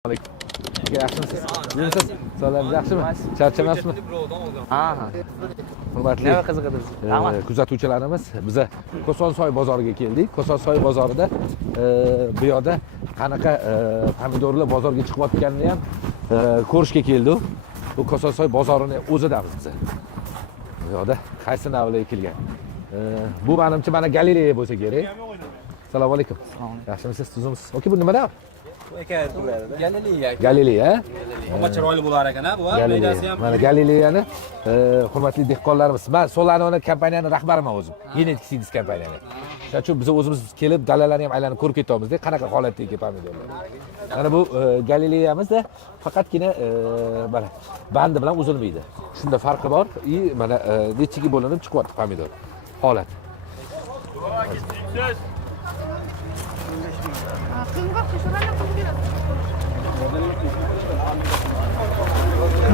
Yaxshimisiz? Yursiz? Sog'ligingiz yaxshimi? Charchamasmi? Ha. Hurmatli Nima qiziqdingiz? kuzatuvchilarimiz, biz Kosonsoy bozoriga keldik. Kosonsoy bozorida bu yoqda qanaqa pomidorlar bozorga chiqayotganini ham ko'rishga keldik. Bu Kosonsoy bozorining o'zidamiz biz. Bu yoqda qaysi navlar ekilgan? Bu menimcha mana Galileya bo'lsa kerak. Assalomu alaykum. Yaxshimisiz? Tuzimsiz? Okey, bu nimadan? Galileya. Nima chiroyli bo'lar ekan-a bu? Meydasi ham. Mana Galileyani hurmatli dehqonlarimiz. Men Solanoni kompaniyani rahbariman o'zim. Genetik Seeds kompaniyani. Shuning uchun biz o'zimiz kelib dalalarni ham aylanib ko'rib ketyapmiz-da, qanaqa holatda ekan pomidorlar. Mana bu Galileyamizda faqatgina mana bandi bilan uzilmaydi. Shunda farqi bor. Mana nechiga bo'linib chiqyapti pomidor. Holat.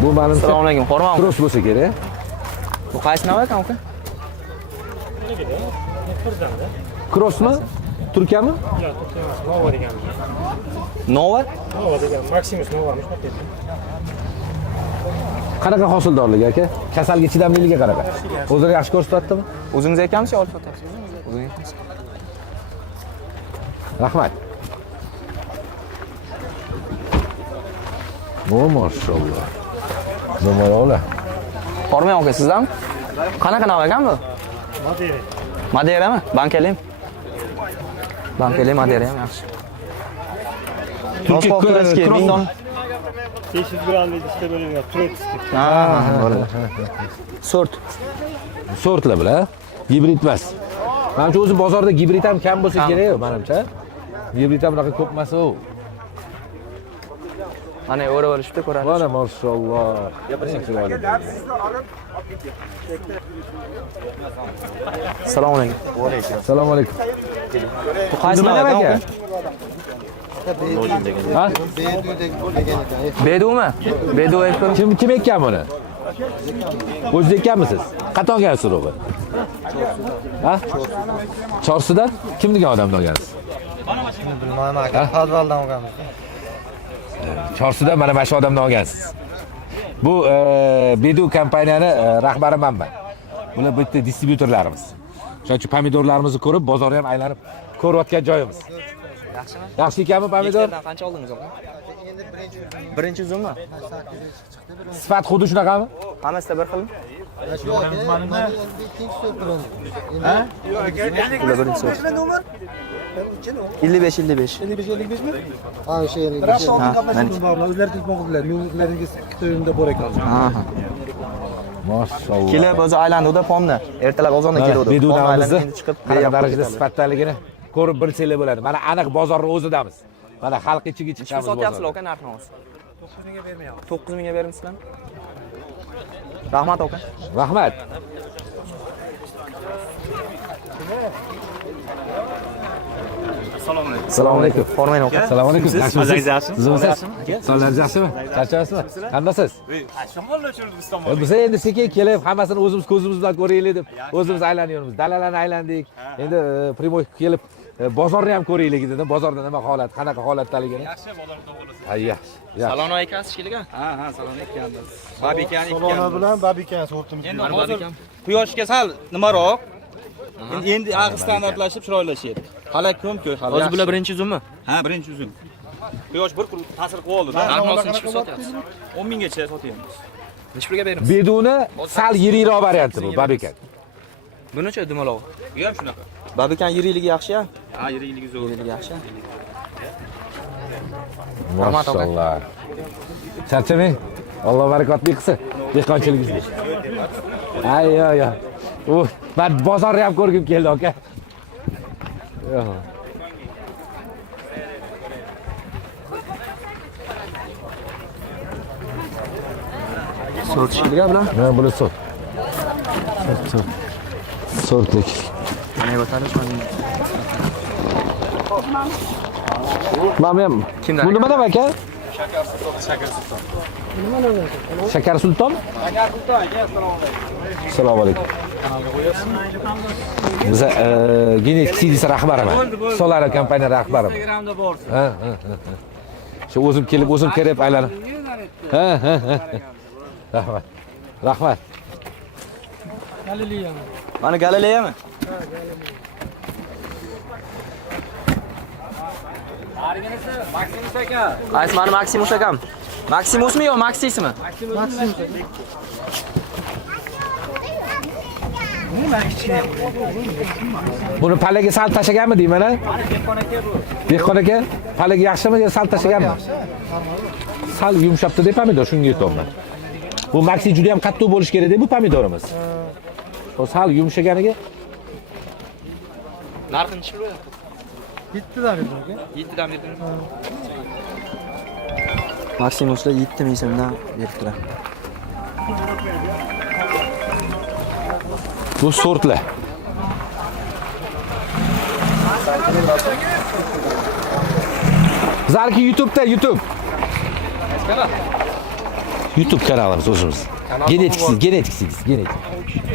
Bu menimcha Assalomu alaykum, hormat. Cross bo'lsa kerak. Bu qaysi nava ekan uka? Crossmi? Turkiyami? Yo'q, Turkiya emas, Nova deganmiz. Nova? Nova degan, Maximus Novamish bu yerda. Qanaqa hosildorligi aka? Kasalga chidamliligiga qanaqa? O'zini yaxshi ko'rsatyaptimi? O'zingiz ekanmisiz, olib sotyapsiz? O'zingiz ekansiz. Rahmat. O maşallah. Numaralar. Hormat aka, sizlarmi? Qanaqa nava ekan bu? Madera. Maderami? Bankalim. Bankalim Madera ham yaxshi. Turkiya Mingdon. 500 gram idishda bo'lingan turkiski. Ha, bo'ladi. Sort. Sortlar bilan gibrid emas. Menimcha o'zi bozorda gibrid ham kam bo'lsa kerak, menimcha. Gibrid ham bunaqa ko'p emas u. Mana o'rab olishibdi, ko'rasiz. Mana maşallah. Assalomu alaykum. Assalomu alaykum. Bu qaysi nava ekan? Ha? Bedumi? Bedu ekkan. Kim ekkan buni? O'zingiz ekkanmisiz? Qanday olgansiz urug'i? Ha? Chorsidan? Kim degan odamdan olgansiz? Bilmayman aka, Fazvaldan olganmiz. Chorsidan mana shu odamdan olgansiz. Bu Bedu kompaniyani rahbariman men. Bular bu yerda distribyutorlarimiz. Shuning uchun pomidorlarimizni ko'rib, bozorni ham aylanib ko'rayotgan joyimiz. Yaxshimi? Yaxshi ekanmi pomidor? Hektardan qancha oldingiz aka? Birinchi uzummi? Sifat xuddi shunaqami? Hammasida bir xilmi? Shu aka, mana ikkinchi sort bilan. Ha? Bular birinchi sort. 55 55. 55 mi? Ha, o'sha yerga. Ha, mana. O'zlari telefon qildilar. O'zlaringiz ikkita o'yinda bor ekan. Aha. Maşallah. Kelib o'zi aylanuvda pomni. Ertalab ozonda keluvdi. Bedunamizni chiqib qanaqa darajada sifatdaligini ko'rib bilsanglar bo'ladi. Mana aniq bozorning o'zidamiz. Mana xalq ichiga Nechta chiqamiz. sotyapsizlar aka narxini o'zi? 9 mingga bermayapmiz. 9 mingga berimsizlarmi? Rahmat aka. Rahmat. Assalomu alaykum. Hormang aka. Assalomu alaykum. O'zingiz yaxshimi? Sizmisiz? Sog'lig'ingiz yaxshimi? Charchamasizmi? Qandasiz? Shamollar uchirdi Istanbulga. Biz endi sekin kelib, hammasini o'zimiz ko'zimiz bilan ko'raylik deb o'zimiz aylanyapmiz. Dalalarni aylandik. Endi primoy kelib bozorni ham ko'raylik dedim. Bozorda nima holat, qanaqa holatdaligini. Yaxshi bozorda bo'lasiz. Ha, yaxshi. Salon akasiz kelgan? Ha, salon ekkanmiz. Babikani Solona ekkanmiz. bilan Babikan sortimiz. Endi hozir quyoshga sal nimaroq. Endi ag'i standartlashib chiroylashyapti. Hali ko'm-ku, hali. O'zi bular birinchi uzummi? Ha, birinchi uzum. Quyosh bir kun ta'sir qilib oldi. Narxni nechga sotyapsiz? 10 minggacha sotyapmiz. Nechga beramiz? Beduni sal yirikroq varianti bu, Babikan. Bunichi dumaloq. Bu ham shunaqa. Babikan yirikligi yaxshi-ya? Ha, yirikligi zo'r. Yirikligi yaxshi. Maşallah. Charchamang. Alloh barakotli qilsin dehqonchiligingizga. Ay, ay, ay. Ben bozorni ham ko'rgim keldi aka. Sort kelgan bilan. Men buni sort. Sortlik. Mana batarish mana. Mana ham. Kimdan? Bu nima demak aka? Shakar Sulton? Assalomu alaykum. Biz Genetik Seeds rahbariman. Solar kompaniya rahbariman. Instagramda bor. Ha. Shu o'zim kelib, o'zim kirib aylanib. Ha. Rahmat. Rahmat. Mana Galileyami? Qaysi mani Maksimus akam? Maksimusmi yo Maksismi? Buni palaga sal tashaganmi deyman a? Dehqon aka, palaga yaxshimi yo sal tashaganmi? Sal yumshabdi deb pomidor shunga aytayman. Bu Maxi juda ham qattiq bo'lish kerak deb bu pomidorimiz. O sal yumshaganiga Narxini tushirib qo'yapti. 7 dan berdim aka. 7 dan berdim. Maksimuslar 7000 so'mdan berib turadi. bu sortlar. Bizlarki YouTube'da YouTube kanalimiz o'zimiz. Genetiksiz.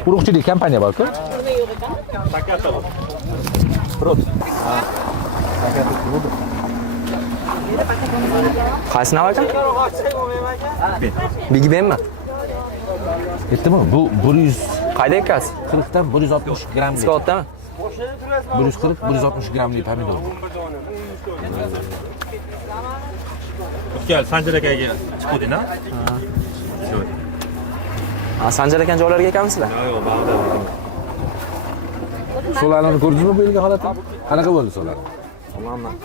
Urug'chilik kompaniya bor-ku. Qaysi nav ekan? Big Benmi? Yetdimi? Bu 100 Qayda ekasiz? 40 dan 160 gramm. Scottami? 140-160 grammli pomidor. Gel Sancar akaga chiqding-a? Sanjar ekan joylarga ekamsizlar? Yo'q, bag'da. Solarni ko'rdingizmi bu yilgi holatni? Qanaqa bo'ldi solar? Tamomman.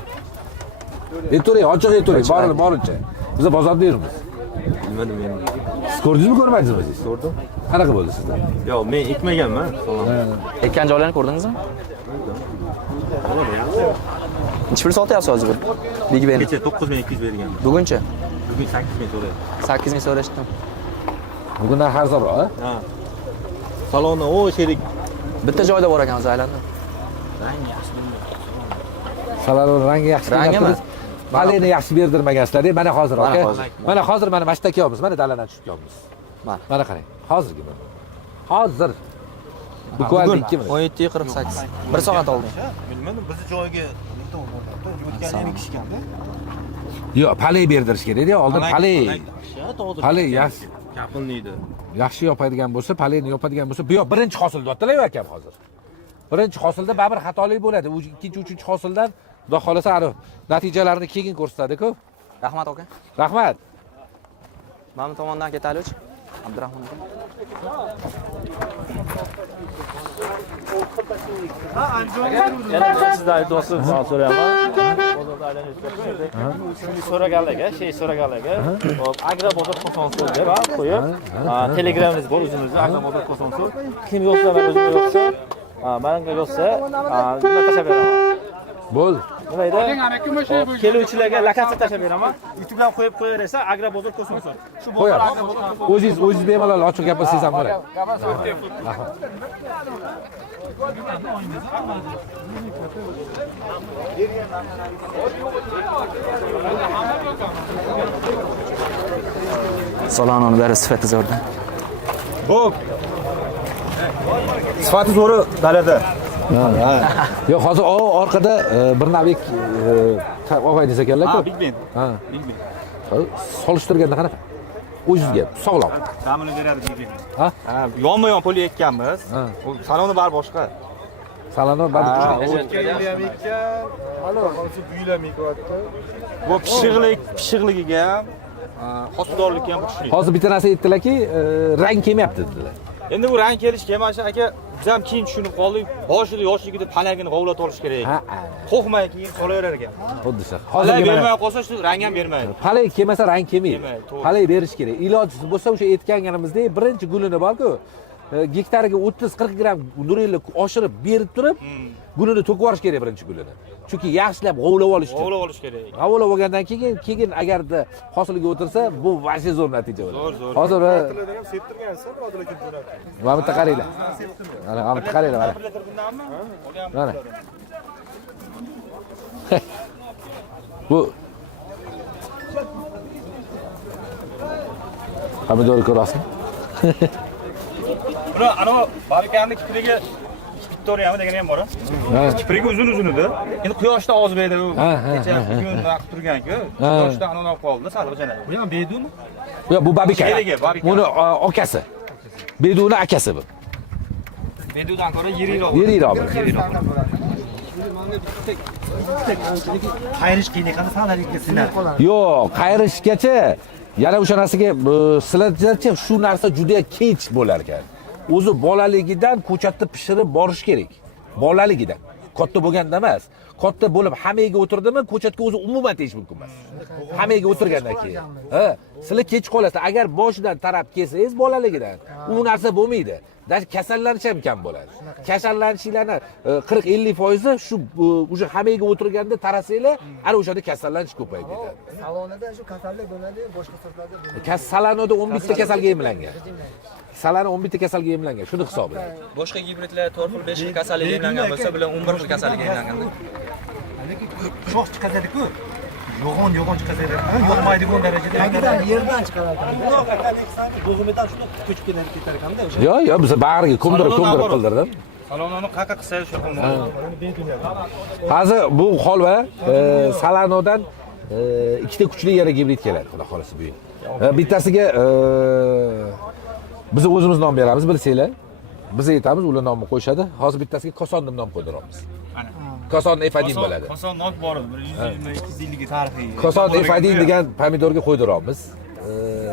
Aytavering, ochiq aytavering, boricha. Biz bozorda yuribmiz. Bilmadim men. Siz ko'rdingizmi, ko'rmadingizmi siz? Ko'rdim. Qanaqa bo'ldi sizda? Yo'q, men ekmaganman. Ekkan joylarni ko'rdingizmi? Necha pul sotyapsiz hozir bir? Big Ben. Kecha 9200 berganman. Buguncha Bugun 8000 so'rayapti. 8000 so'rashdim. Bugundan arzonroq, ha? Ha. Salonni o sherik. Bitta joyda bor ekan o'zi aylandim. Salarning rangi yaxshi. Rangimi? Paleni yaxshi berdirmagansizlar-da. Mana hozir, Mana aka. hozir. Mana hozir mana mashta kelyapmiz. Mana daladan tushib kelyapmiz. Mana. Mana qarang. Hozirgi mana. Hozir. Bukvalni 2 minut. 17:48. 1 soat oldin. Bilmadim, biz joyiga o'tgan kishiganda. Yo'q, paley berdirish kerak-da. Oldin paley. Paley yaxshi. Kapilniydi. Yaxshi yopadigan bo'lsa, paleyni yopadigan bo'lsa, bu yoq birinchi hosil deyaptilar akam hozir. Birinchi hosilda baribir xatolik bo'ladi. U ikkinchi, uchinchi hosildan xudo xolasa ari natijalarini keyin ko'rsatadi-ku. Rahmat aka. Rahmat. Mana bu tomondan ketaylik. Abdurahmon aka. Sizlar do'stlar so'rayman. Bozorda aylanishda so'raganlarga, so'raganlarga Agrobozor Kosonsoy deb qo'yib, Telegramimiz bor o'zimizning Agrobozor Kosonsoy. Kim yo'qsa, men o'zim yo'qsa, menga yo'qsa, nima tashlab beraman. Bo'l. Nima edi? Keluvchilarga lokatsiya tashlab beraman. YouTubedan qo'yib qo'yaversa, Agrobozor Kosonsoy. Shu bozor Agrobozor Kosonsoy. O'zingiz bemalol ochiq gapirsangiz ham bo'ladi. Solononi bari sifati zo'rda. Xo'p. Sifati zo'ri dalada. Yo'q, hozir orqada bir navik og'ayniz ekanlar-ku. Big Ben. Ha. Big Ben. Solishtirganda qanaqa? O'zingizga sog'lom. Damini beradi Big Ben. Ha? Ha, yonma-yon poli ekkanmiz. U saloni bari boshqa. Saloni bari ham ekkan. Hozir buylam ekyapti. Bu pishiqligiga ham, hosildorlikka ham kuchli. hozir bitta narsa aytdilarki, rang kelmayapti dedilar. Endi bu rang kelish kelmashi aka, biz ham keyin tushunib qoldik. Boshida yoshligida palagini g'ovlab olish kerak. Ha. Qo'rqmay keyin solaverar ekan. Xuddi shu. Hozir Hozir bermay qolsa shu rang ham bermaydi. palay kelmasa rang kelmaydi. Kelmaydi, to'g'ri. Palay berish kerak. Ilojisi bo'lsa o'sha aytganimizdek birinchi gulini bor-ku, gektariga 30-40 gramm nuriylik oshirib berib turib, gulini to'kib yuborish kerak birinchi gulini. Chunki yaxshilab g'ovlab olish kerak. G'ovlab olish kerak. G'ovlab olgandan keyin agarda hosilga o'tirsa, bu vashli zo'r natija bo'ladi. Zo'r. Hozir Tillardan ham septirgansiz, Odil aka ko'radi. mana bitta qaranglar. Mana bitta qaranglar mana. Mana. Bu pomidor ko'rasizmi? Buni ana babikamning kipriga Viktoriyami degan ham bor. Ha. Kiprigi uzun edi. Endi quyoshda ozib edi u. Ha, ha, Kecha ha, ha. bugun vaqt turgan-ku. Ha. Quyoshda anonab qoldi, sarg'ijana. Bu ham bedumi? Yo'q, bu babika. Sherigi, babika. Buni akasi. Beduni akasi bu. Bedudan ko'ra yiriroq. Yiriroq bu. Qayrish qiyin ekan, sanalikka sinar. Yo'q, qayrishgacha yana o'sha narsaga sizlarcha shu narsa juda kech bo'lar ekan. O'zi bolaligidan ko'chatda pishirib borish kerak. Bolaligidan. Katta bo'lganda emas. Katta bo'lib hammaga o'tirdimi, ko'chatga o'zi umuman tegish mumkin emas. Hammaga o'tirgandan keyin. Ha, sizlar kech qolasiz. Agar boshidan tarab kelsangiz bolaligidan, u narsa bo'lmaydi. Kasallanish ham kam bo'ladi. Kasallanishlarni 40-50% shu o'sha hammaga o'tirganda tarasanglar, ana o'shada kasallanish ko'payib ketadi. Salonida shu kasallik bo'ladi, boshqa so'zlarda bo'ladi. Salonida 11 ta kasalga emlangan. Salani 11 ta kasalga emlangan. Shuni hisobiga. Boshqa gibridlar 4 xil 5 xil kasallikka emlangan bo'lsa, bular 11 xil kasallikka emlanganda. Lekin shox chiqadi-ku. Yo'g'on chiqadi. Yo'qmaydigan darajada. Tagidan yerdan chiqar ekan. Bo'g'imidan shuni ko'chib ketar ekanda o'sha. Yo'q, biz bag'riga ko'mdirib qildirdim. Salonni qaqa qilsa shu qilmoqda. Hozir bu holva Salanodan ikkita kuchli yara gibrid keladi, xudo xolasa bu yil. Bittasiga biz o'zimiz nom beramiz, bilsanglar. Biz aytamiz, ular nomni qo'yishadi. Hozir bittasiga koson deb nom qo'ydiramiz. Koson F1 bo'ladi. Koson nok bor edi. 120-200 yillik tarixiy. Koson F1 degan pomidorga qo'ydiramiz.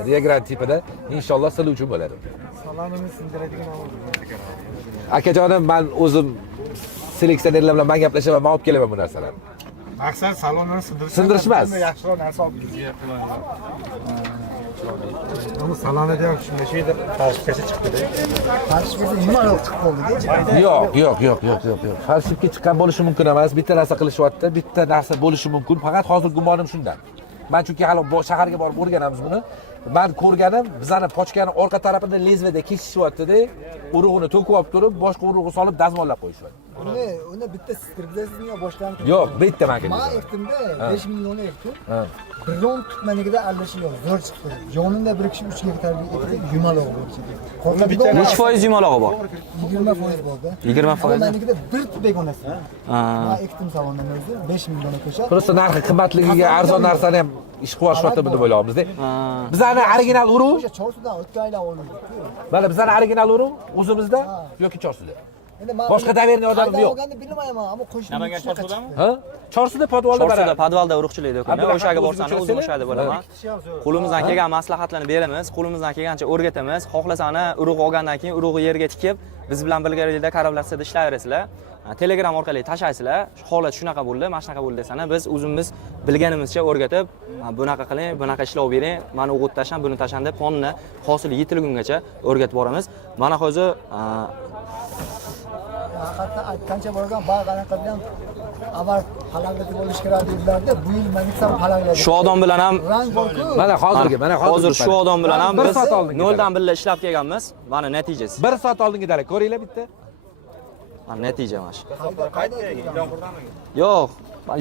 Reagran tipida inshaalloh sizlar uchun bo'ladi. Salonini sindiradigan Akajonim, men o'zim seleksionerlar bilan men gaplashaman, men olib kelaman bu narsalarni. maqsad salonini sindirish. Sindirish emas. Yaxshiroq narsa olib kelishga qulaylik. Uni salonida ham shunday shu yerda tarifgacha chiqdi-da. Tarishgacha nimaroq chiqib qoldi-da. Yo'q. Falsifga chiqqan bo'lishi mumkin emas. Bitta narsa qilishyapti, bitta narsa bo'lishi mumkin. Faqat hozir gumonim shundan. Men chunki hali shaharga borib o'rganamiz buni. Men ko'rganim, bizani pochkani orqa tarafida lezvada kesishyapti-da, urug'ini to'kib olib turib, boshqa urug'i solib dazmollab qo'yishyapti. Uni bitta siz kirgizasizmi yo boshqani? Yo'q, bitta men Men ektimda 5 million ekdim. Biron tutmanigida aldashi yo'q, zo'r chiqdi. Yonida 1 kishi 3 gektar ekdi, yumaloq bo'ldi. Necha foiz yumalog'i bor? 20% bo'ldi. 20%. Menigida bir tut begonasi. Men ektim salondan o'zi 5 million ko'chat. Просто narxi qimmatligiga arzon narsani ham ish qilyapti deb o'ylayapmiz-da. Bizani original urug', O'sha Chorsudan o'tganlar oldik. mana bizani original urug' o'zimizda yoki Chorsuda. Boshqa daverni odamim yo'q. Olganini bilmayman, ammo qo'shni. Namangan Chorsudami? Ha? Chorsuda podvalda Chorsida beradi. podvalda urug'chilik do'koni. O'shaga borsani o'zim o'sha deb bo'laman. Qo'limizdan kelgan maslahatlarni beramiz, qo'limizdan kelgancha o'rgatamiz. Xohlasani urug' olgandan keyin urug'i yerga tikib, biz bilan birgalikda karablashsada ishlayverasizlar. Telegram orqali tashlaysizlar. Holat shunaqa bo'ldi, mana shunaqa bo'ldi desana, biz o'zimiz bilganimizcha o'rgatib, bunaqa qiling, bunaqa ishlov bering, mana o'g'it tashlang, buni tashlang deb qonni hosili yetilgungacha o'rgatib boramiz. Mana hozir Haqiqatdan aytgancha bo'lgan ba'zi anaqa bilan avval halaqati bo'lish kerak dedilarda, bu yil men ham halaqladi. shu odam bilan ham Rang borku. Mana hozir shu odam bilan ham bir biz soat oldin noldan birga ishlab kelganmiz. Mana natijasi. 1 soat oldingi dalil ko'ringlar bitta. Mana natija mana shu. Qayda? Yo'q,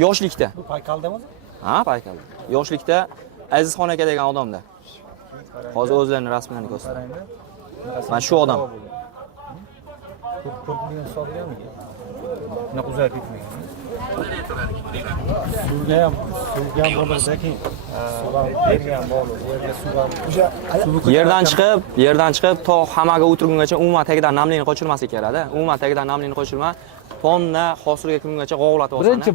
yoshlikda. Bu paykaldami? Ha, paykalda. Yoshlikda Azizxon aka degan odamda. Hozir o'zlarini rasmlarini ko'rsatadi. Mana shu odam. Ko'pligini hisoblaganmi? Bunaqa uzayib ketmaydi. Suvga ham bo'lardaki, bergan bolu, yerga suv Yerdan chiqib to hamaga o'tirgungacha umuman tagidan namlikni qochirmaslik kerak-da. Umuman tagidan namlikni qochirma, tonna hosilga kirgungacha g'ovlatib olsa. Birinchi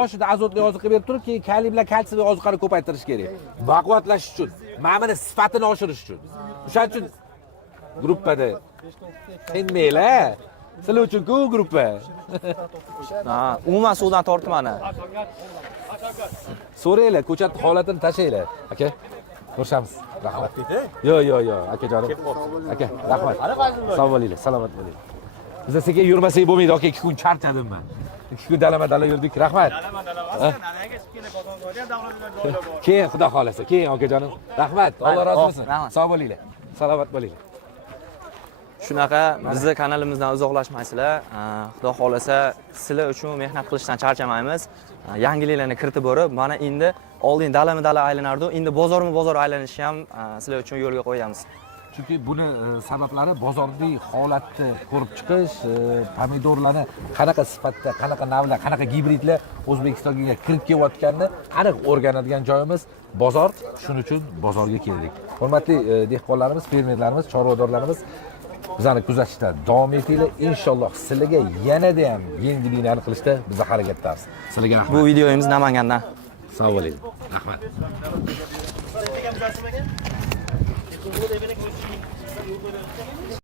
boshida azotli oziqa berib turib, keyin kaliy bilan kalsiy oziqani ko'paytirish kerak. Baquvvatlash uchun, ma'mini sifatini oshirish uchun. O'shaning uchun gruppada tinmanglar. Sizlar uchun-ku gruppa. Ha, umuman suvdan tortib mana. So'ranglar, ko'chat holatini tashlaylar. Aka, ko'rishamiz. Rahmat. Yo'q, akajonim. Aka, rahmat. Sog' bo'linglar, salomat bo'linglar. Biz sekin yurmasak bo'lmaydi, aka, 2 kun charchadim men. 2 kun dala yurdik. Rahmat. Keyin xudo xolasa, keyin akajonim. Rahmat. Alloh rozi bo'lsin. Sog' bo'linglar. Salomat bo'linglar. Shunaqa bizni kanalimizdan uzoqlashmaysizlar. Xudo xolasa sizlar uchun mehnat qilishdan charchamaymiz. Yangiliklarni kiritib borib, mana endi oldin dala aylanardi, endi bozor aylanishni ham sizlar uchun yo'lga qo'yamiz. chunki buni sabablari bozordagi holatni ko'rib chiqish, pomidorlarni qanaqa sifatda, qanaqa navlar, qanaqa gibridlar O'zbekistonga kirib kelayotganini aniq o'rganadigan joyimiz bozor. Shuning uchun bozorga keldik. Hurmatli dehqonlarimiz, fermerlarimiz, chorvadorlarimiz, bizani kuzatishda davom etinglar. Inshaalloh sizlarga yanada ham yengilliklarni qilishda biz harakat qilamiz. Sizlarga rahmat. Bu videomiz Namangandan. Sog' bo'ling. Rahmat.